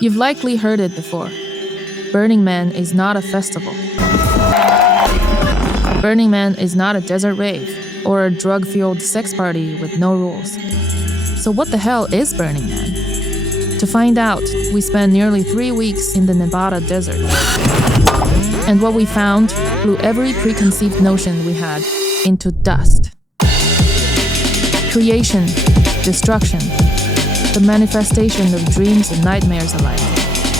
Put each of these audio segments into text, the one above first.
You've likely heard it before. Burning Man is not a festival. Burning Man is not a desert rave or a drug-fueled sex party with no rules. So what the hell is Burning Man? To find out, we spent nearly 3 weeks in the Nevada desert. And what we found blew every preconceived notion we had into dust. Creation, destruction, the manifestation of dreams and nightmares alike.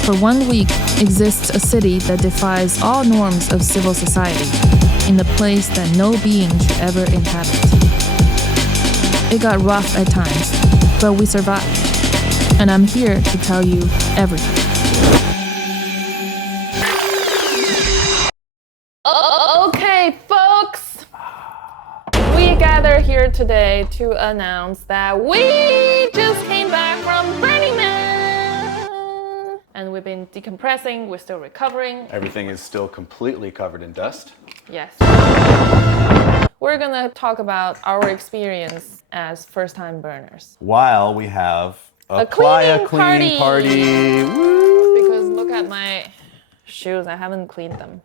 For 1 week exists a city that defies all norms of civil society, in a place that no being should ever inhabit. It got rough at times, but we survived. And I'm here to tell you everything. Okay, folks! We gather here today to announce that we just came back from Burning Man! And we've been decompressing, we're still recovering. Everything is still completely covered in dust. Yes. We're gonna talk about our experience as first-time burners. While we have a cleaning cleaning party. Woo! Because look at my shoes, I haven't cleaned them.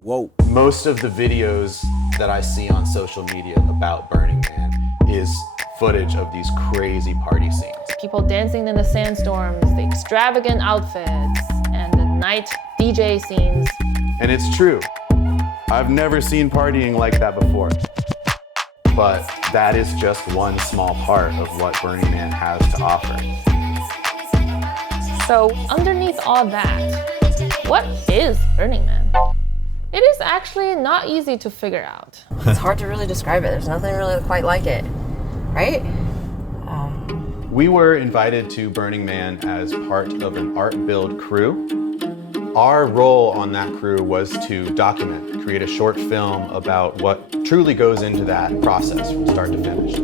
Whoa. Most of the videos that I see on social media about Burning Man is footage of these crazy party scenes. People dancing in the sandstorms, the extravagant outfits, and the night DJ scenes. And it's true. I've never seen partying like that before. But that is just one small part of what Burning Man has to offer. So underneath all that, what is Burning Man? It is actually not easy to figure out. It's hard to really describe it. There's nothing really quite like it, right? We were invited to Burning Man as part of an art build crew. Our role on that crew was to document, create a short film about what truly goes into that process from start to finish.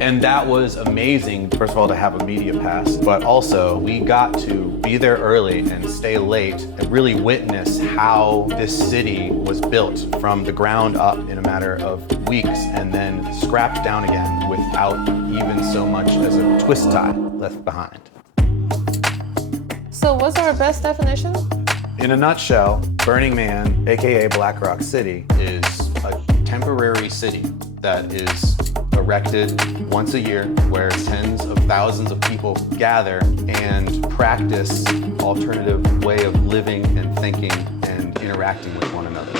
And that was amazing, first of all, to have a media pass, but also we got to be there early and stay late and really witness how this city was built from the ground up in a matter of weeks and then scrapped down again without even so much as a twist tie left behind. So what's our best definition? In a nutshell, Burning Man, aka Black Rock City, is a temporary city that is erected once a year where tens of thousands of people gather and practice alternative way of living and thinking and interacting with one another.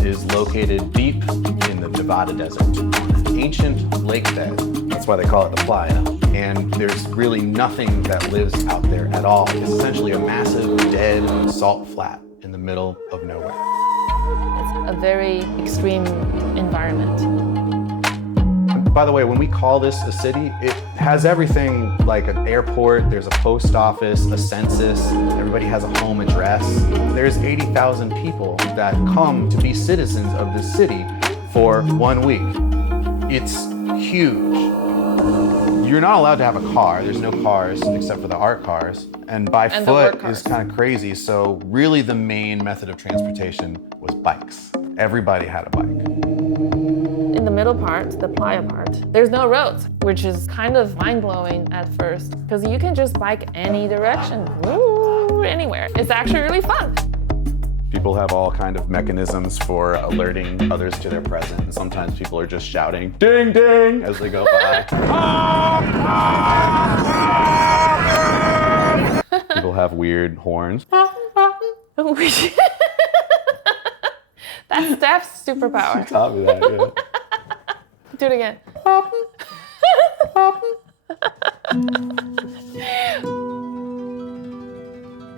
It is located deep in the Nevada desert on an ancient lake bed. That's why they call it the Playa. And there's really nothing that lives out there at all. It's essentially a massive, dead salt flat in the middle of nowhere. It's a very extreme environment. And by the way, when we call this a city, it has everything like an airport, there's a post office, a census, everybody has a home address. There's 80,000 people that come to be citizens of this city for 1 week. It's huge. You're not allowed to have a car. There's no cars except for the art cars. And by foot is kind of crazy. So really the main method of transportation was bikes. Everybody had a bike. In the middle part, the Playa part, there's no roads, which is kind of mind-blowing at first because you can just bike any direction, anywhere. It's actually really fun. People have all kind of mechanisms for alerting others to their presence. And sometimes people are just shouting, ding, ding, as they go by. People have weird horns. That's Steph's superpower. She taught me that, yeah. Do it again.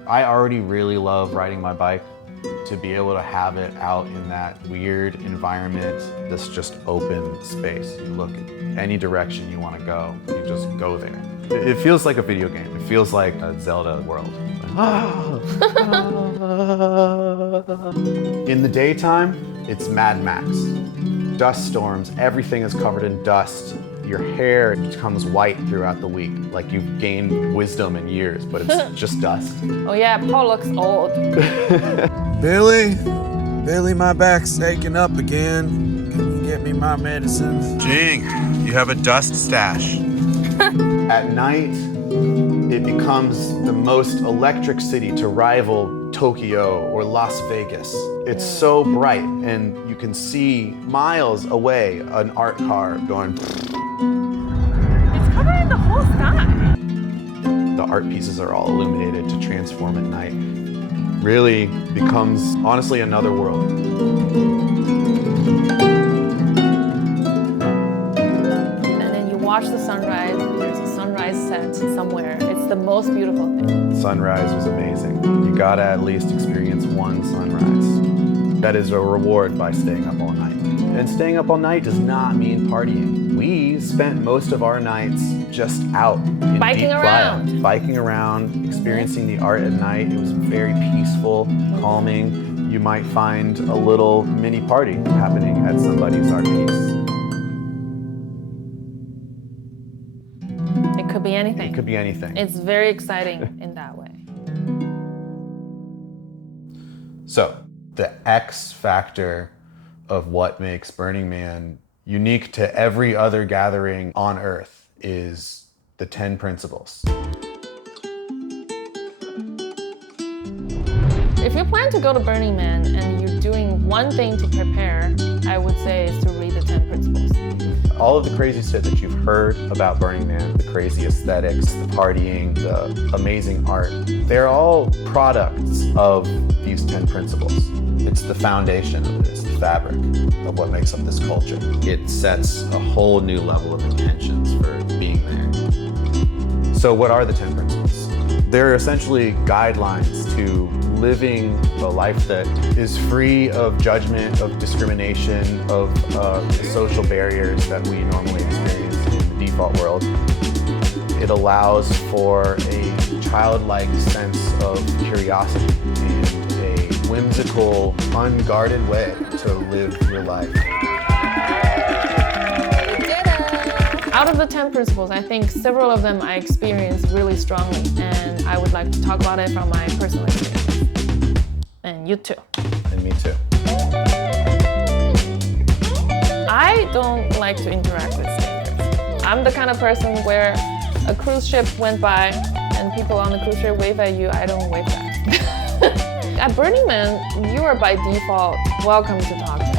I already really love riding my bike. To be able to have it out in that weird environment, this just open space. You look at any direction you want to go, you just go there. It feels like a video game. It feels like a Zelda world. In the daytime, it's Mad Max. Dust storms, everything is covered in dust. Your hair becomes white throughout the week, like you've gained wisdom in years, but it's just dust. Oh yeah, Paul looks old. Billy, my back's aching up again. Can you get me my medicine? Jing, you have a dust stash. At night, it becomes the most electric city to rival Tokyo or Las Vegas. It's so bright, and you can see miles away an art car going. It's covering the whole sky. The art pieces are all illuminated to transform at night. Really becomes, honestly, another world. And then you watch the sunrise. There's a sunrise set somewhere. It's the most beautiful thing. Sunrise was amazing. You gotta at least experience one sunrise. That is a reward by staying up all night. And staying up all night does not mean partying. We spent most of our nights just out in Biking deep around. Playa, biking around, experiencing the art at night. It was very peaceful, calming. You might find a little mini party happening at somebody's art piece. It could be anything. It could be anything. It's very exciting in that way. So, the X factor of what makes Burning Man unique to every other gathering on Earth is the 10 principles. If you plan to go to Burning Man and you're doing one thing to prepare, I would say is to read the 10 principles. All of the crazy shit that you've heard about Burning Man, the crazy aesthetics, the partying, the amazing art, they're all products of these 10 principles. It's the foundation of it, it's the fabric of what makes up this culture. It sets a whole new level of intentions for being there. So what are the 10 principles? They're essentially guidelines to living a life that is free of judgment, of discrimination, of the social barriers that we normally experience in the default world. It allows for a childlike sense of curiosity and a whimsical, unguarded way to live your life. Out of the 10 principles, I think several of them I experienced really strongly, and I would like to talk about it from my personal experience. And you too. And me too. I don't like to interact with strangers. I'm the kind of person where a cruise ship went by and people on the cruise ship wave at you, I don't wave back. At Burning Man, you are by default welcome to talk to me.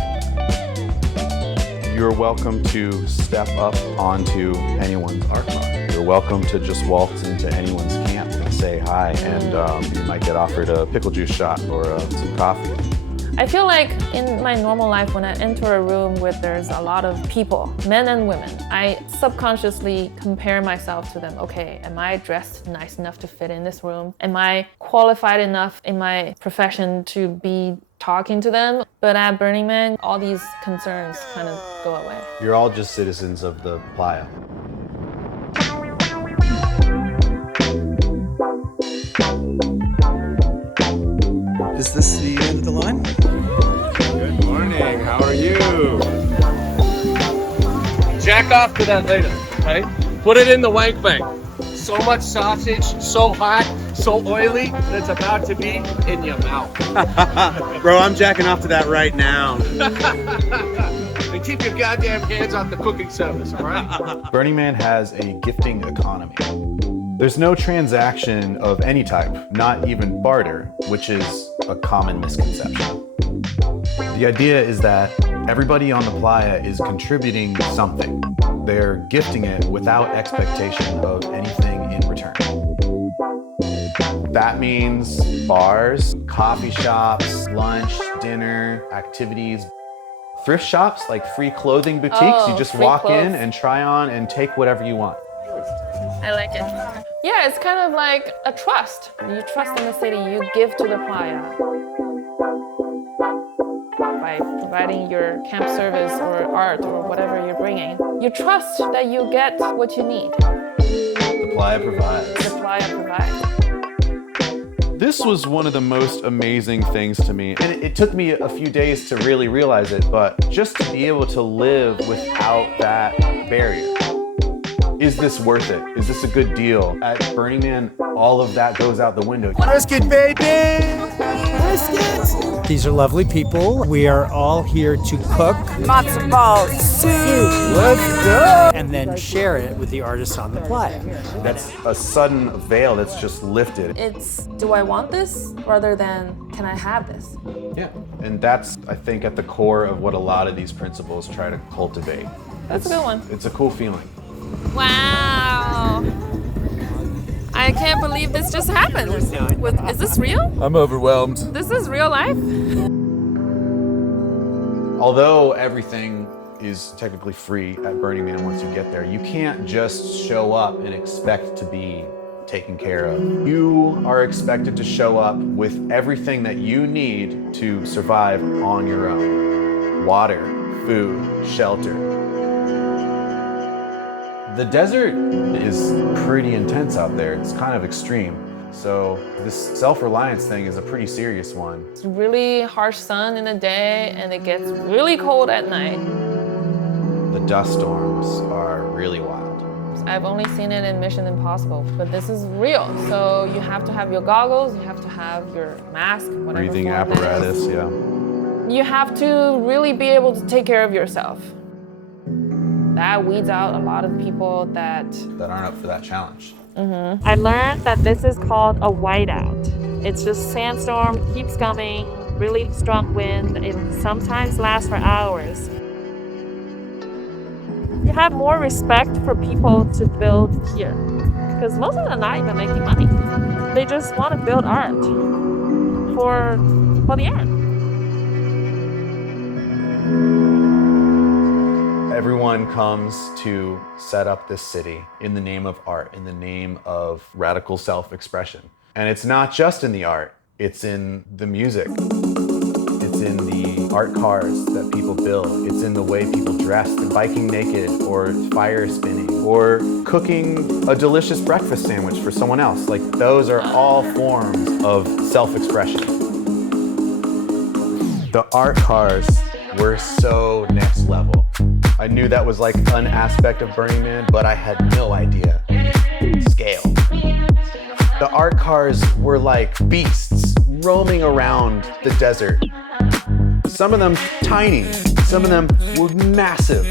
You're welcome to step up onto anyone's art car. You're welcome to just waltz into anyone's camp and say hi, and you might get offered a pickle juice shot or some coffee. I feel like in my normal life, when I enter a room where there's a lot of people, men and women, I subconsciously compare myself to them. Okay, am I dressed nice enough to fit in this room? Am I qualified enough in my profession to be talking to them? But at Burning Man, all these concerns kind of go away. You're all just citizens of the playa. Is this the end of the line? Good morning, how are you? Jack off to that later, right? Put it in the wank bank. So much sausage, so hot, so oily, that it's about to be in your mouth. Bro, I'm jacking off to that right now. And keep your goddamn hands off the cooking service, all right? Burning Man has a gifting economy. There's no transaction of any type, not even barter, which is a common misconception. The idea is that everybody on the playa is contributing something. They're gifting it without expectation of anything in return. That means bars, coffee shops, lunch, dinner, activities, thrift shops, like free clothing boutiques. You just walk in and try on and take whatever you want. I like it. Yeah, it's kind of like a trust. You trust in the city, you give to the playa. By providing your camp service or art or whatever you're bringing, you trust that you get what you need. The playa provides. The playa provides. This was one of the most amazing things to me. And it took me a few days to really realize it, but just to be able to live without that barrier. Is this worth it? Is this a good deal? At Burning Man, all of that goes out the window. Brisket, baby! Biscuits! These are lovely people. We are all here to cook. Matzo balls, soup. Let's go! And then share it with the artists on the playa. That's a sudden veil that's just lifted. It's, do I want this rather than, can I have this? Yeah, and that's, I think, at the core of what a lot of these principles try to cultivate. That's a good one. It's a cool feeling. Wow. I can't believe this just happened. Is this real? I'm overwhelmed. This is real life? Although everything is technically free at Burning Man once you get there, you can't just show up and expect to be taken care of. You are expected to show up with everything that you need to survive on your own. Water, food, shelter. The desert is pretty intense out there. It's kind of extreme. So this self-reliance thing is a pretty serious one. It's really harsh sun in the day and it gets really cold at night. The dust storms are really wild. I've only seen it in Mission Impossible, but this is real. So you have to have your goggles, you have to have your mask, whatever. Breathing form that apparatus, is. yeah. You have to really be able to take care of yourself. That weeds out a lot of people that aren't up for that challenge. I learned that this is called a whiteout. It's just sandstorm, keeps coming, really strong wind. It sometimes lasts for hours. You have more respect for people to build here because most of them are not even making money. They just want to build art for the art. Everyone comes to set up this city in the name of art, in the name of radical self-expression. And it's not just in the art, it's in the music. It's in the art cars that people build. It's in the way people dress, biking naked, or fire spinning, or cooking a delicious breakfast sandwich for someone else. Like, those are all forms of self-expression. The art cars were so next level. I knew that was like an aspect of Burning Man, but I had no idea scale. The art cars were like beasts roaming around the desert. Some of them tiny, some of them were massive,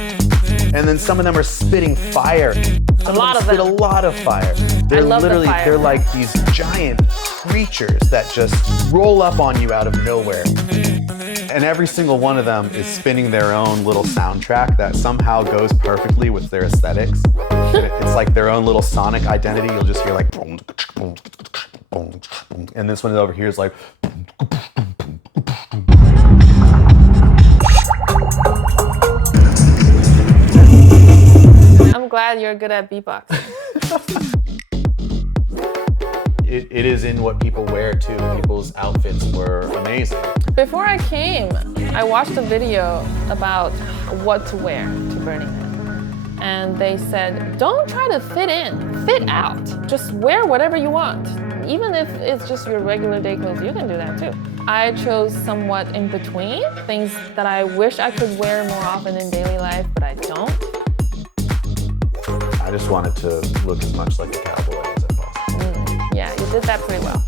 and then some of them are spitting fire. A lot of them. Spit a lot of fire. They're literally, they're like these giant creatures that just roll up on you out of nowhere. And every single one of them is spinning their own little soundtrack that somehow goes perfectly with their aesthetics. It's like their own little sonic identity. You'll just hear like, and this one over here is like. I'm glad you're good at beatboxing. It is in what people wear too. People's outfits were amazing. Before I came, I watched a video about what to wear to Burning Man. And they said, don't try to fit in, fit out. Just wear whatever you want. Even if it's just your regular day clothes, you can do that too. I chose somewhat in between, things that I wish I could wear more often in daily life, but I don't. I just wanted to look as much like a cowboy as I possibly. Yeah, you did that pretty well.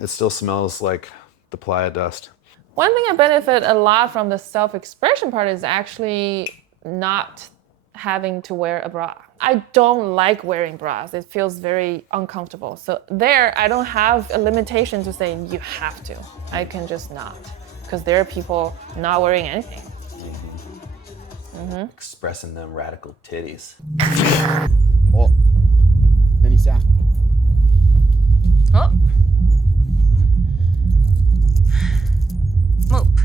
It still smells like the playa dust. One thing I benefit a lot from the self-expression part is actually not having to wear a bra. I don't like wearing bras. It feels very uncomfortable. So there, I don't have a limitation to saying you have to. I can just not. Because there are people not wearing anything. Expressing them radical titties. Oh, then he's out. Oh. Moop.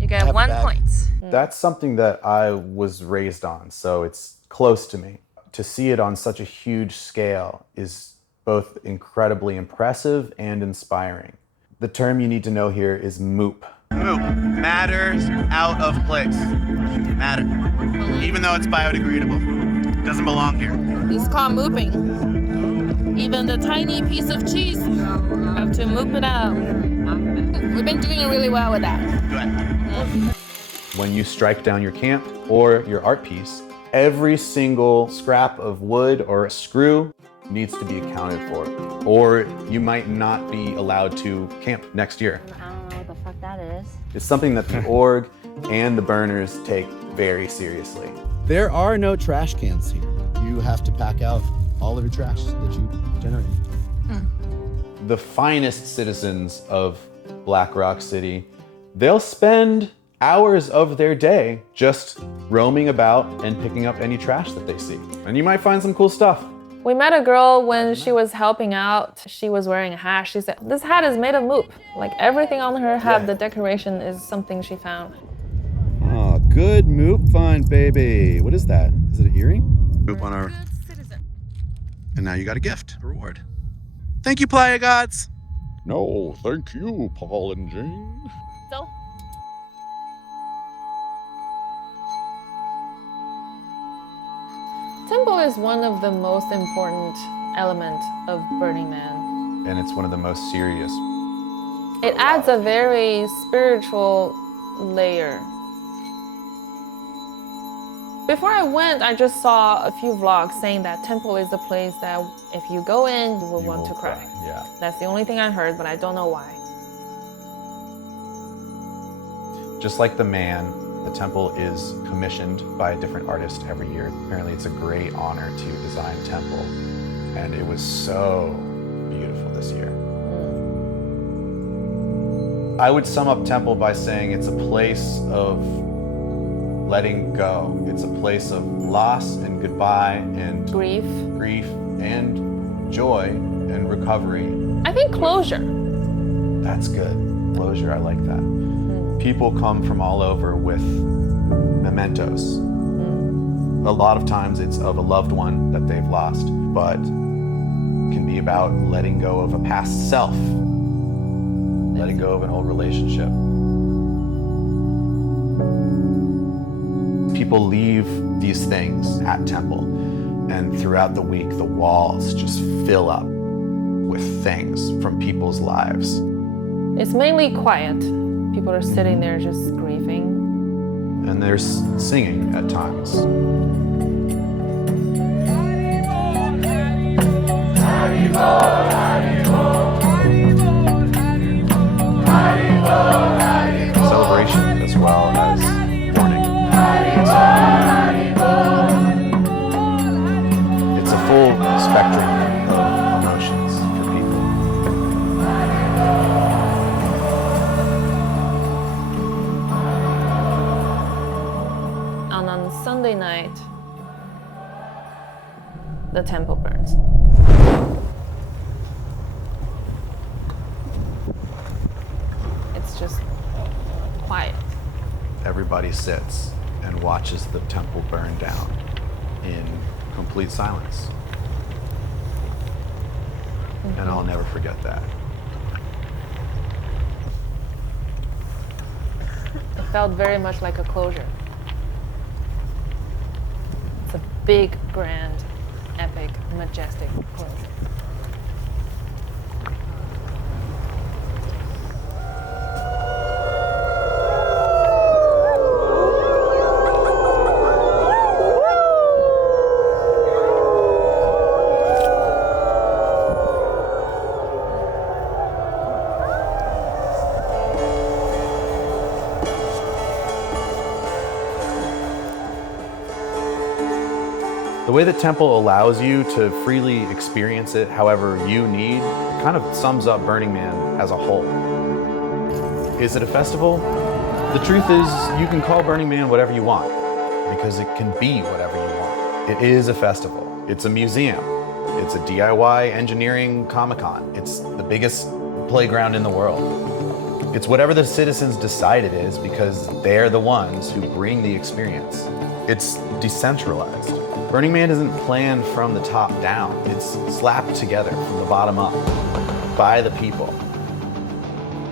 You get 1 point. That's something that I was raised on, so it's close to me. To see it on such a huge scale is both incredibly impressive and inspiring. The term you need to know here is moop. Moop. Matters out of place. Matter. Even though it's biodegradable. Doesn't belong here. It's called mooping. Even the tiny piece of cheese, have to moop it out. We've been doing really well with that. Good. When you strike down your camp or your art piece, Every single scrap of wood or a screw needs to be accounted for, or you might not be allowed to camp next year. I don't know what the fuck that is. It's something that the org and the burners take very seriously. There are no trash cans here. You have to pack out all of your trash that you generate. The finest citizens of Black Rock City, they'll spend hours of their day just roaming about and picking up any trash that they see. And you might find some cool stuff. We met a girl when she was helping out. She was wearing a hat. She said, this hat is made of moop. Like everything on her hat, the decoration is something she found. Oh, good moop find, baby. What is that? Is it an earring? Moop on our... And now you got a gift, a reward. Thank you, Playa Gods. No, thank you, Paul and Jane. So? Temple is one of the most important elements of Burning Man. And it's one of the most serious. It adds a very spiritual layer. Before I went, I just saw a few vlogs saying that Temple is a place that if you go in, you will want to cry. Yeah. That's the only thing I heard, but I don't know why. Just like the Man, the temple is commissioned by a different artist every year. Apparently it's a great honor to design Temple. And it was so beautiful this year. I would sum up Temple by saying it's a place of letting go. It's a place of loss and goodbye and Grief. and joy and recovery. I think closure. That's good. Closure, I like that. People come from all over with mementos. A lot of times it's of a loved one that they've lost, but can be about letting go of a past self, letting go of an old relationship. People leave these things at Temple, and throughout the week, the walls just fill up with things from people's lives. It's mainly quiet. People are sitting there just grieving. And there's singing at times. Celebration as well as mourning. It's a full spectrum of emotions for people. And on Sunday night, the temple burns. It's just quiet. Everybody sits and watches the temple burn down in complete silence. And I'll never forget that. It felt very much like a closure. It's a big, grand, epic, majestic closure. The way that Temple allows you to freely experience it however you need kind of sums up Burning Man as a whole. Is it a festival? The truth is, you can call Burning Man whatever you want, because it can be whatever you want. It is a festival. It's a museum. It's a DIY engineering Comic-Con. It's the biggest playground in the world. It's whatever the citizens decide it is, because they're the ones who bring the experience. It's decentralized. Burning Man isn't planned from the top down. It's slapped together from the bottom up by the people.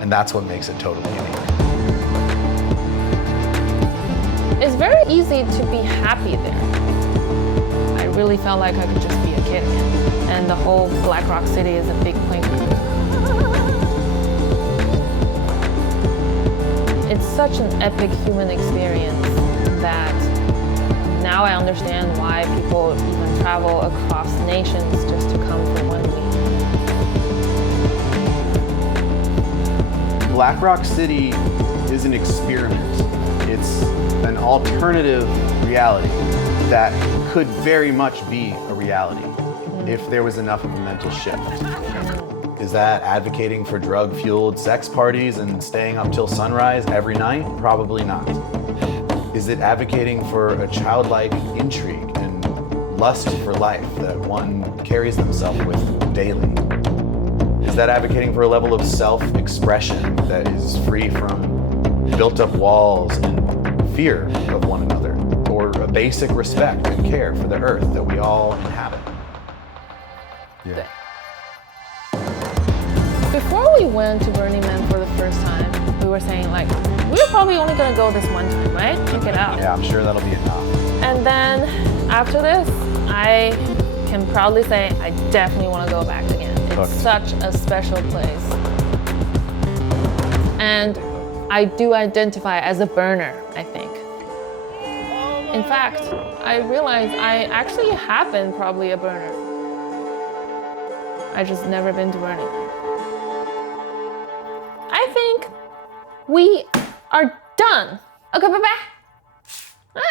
And that's what makes it totally unique. It's very easy to be happy there. I really felt like I could just be a kid again. And the whole Black Rock City is a big playground. It's such an epic human experience that now I understand why people even travel across nations just to come for 1 week. Black Rock City is an experiment. It's an alternative reality that could very much be a reality if there was enough of a mental shift. Is that advocating for drug-fueled sex parties and staying up till sunrise every night? Probably not. Is it advocating for a childlike intrigue and lust for life that one carries themselves with daily? Is that advocating for a level of self-expression that is free from built-up walls and fear of one another, or a basic respect and care for the earth that we all inhabit? Yeah. Before we went to Burning Man for the first time, we were saying like, we're probably only gonna go this one time, right? Check it out. Yeah, I'm sure that'll be enough. And then after this, I can proudly say I definitely want to go back again. It's such a special place. And I do identify as a burner, I think. In fact, I realize I actually have been probably a burner. I just never been to Burning Man. I think we are done. Okay, bye-bye.